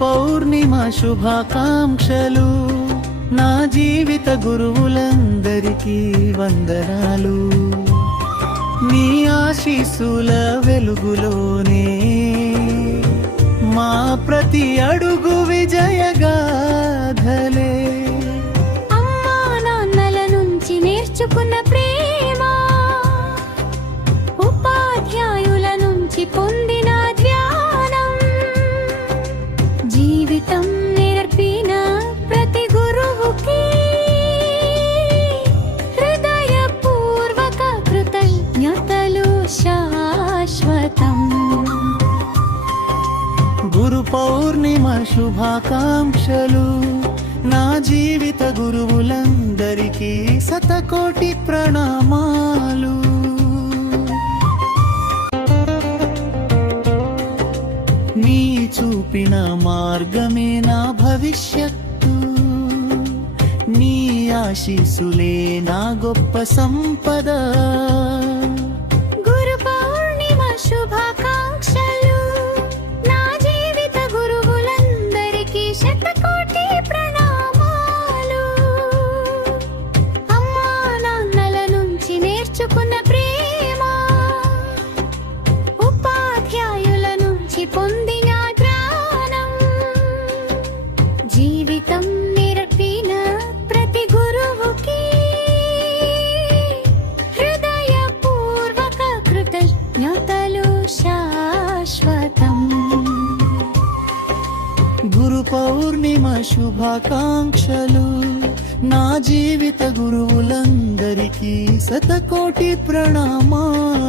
పౌర్ణిమ శుభాకాంక్షలు, నా జీవిత గురువులందరికీ వందనాలు. మీ ఆశీస్సుల వెలుగులోనే మా ప్రతి అడుగు విజయగాథలే. అమ్మా నాన్నల నుంచి నేర్చుకున్న ప్రేమ, ఉపాధ్యాయుల నుంచి పొందిన ధ్యానం, జీవితం నేర్పిన ప్రతి గురువుకి హృదయపూర్వక కృతజ్ఞతలు శాశ్వతం. గురు పౌర్ణిమ శుభాకాంక్షలు, నా జీవిత గురువులందరికీ శతకోటి ప్రణామాలు. నీ చూపిన మార్గమే నా భవిష్యత్తు, నీ ఆశీస్సులే నా గొప్ప సంపద. గురు పౌర్ణిమ శుభాకాంక్షలు, నా జీవిత గురువులందరికీ శతకోటి ప్రణామాలు. అమ్మా నాన్నల నుంచి నేర్చుకున్న ప్రేమ, ఉపాధ్యాయుల నుంచి పొందిన జ్ఞానం, జీవితం నేర్పిన ప్రతి గురువుకి హృదయపూర్వక కృతజ్ఞతలు శాశ్వతం. గురు పౌర్ణిమ శుభాకాంక్షలు, నా జీవిత గురువులందరికీ శతకోటి ప్రణామాలు.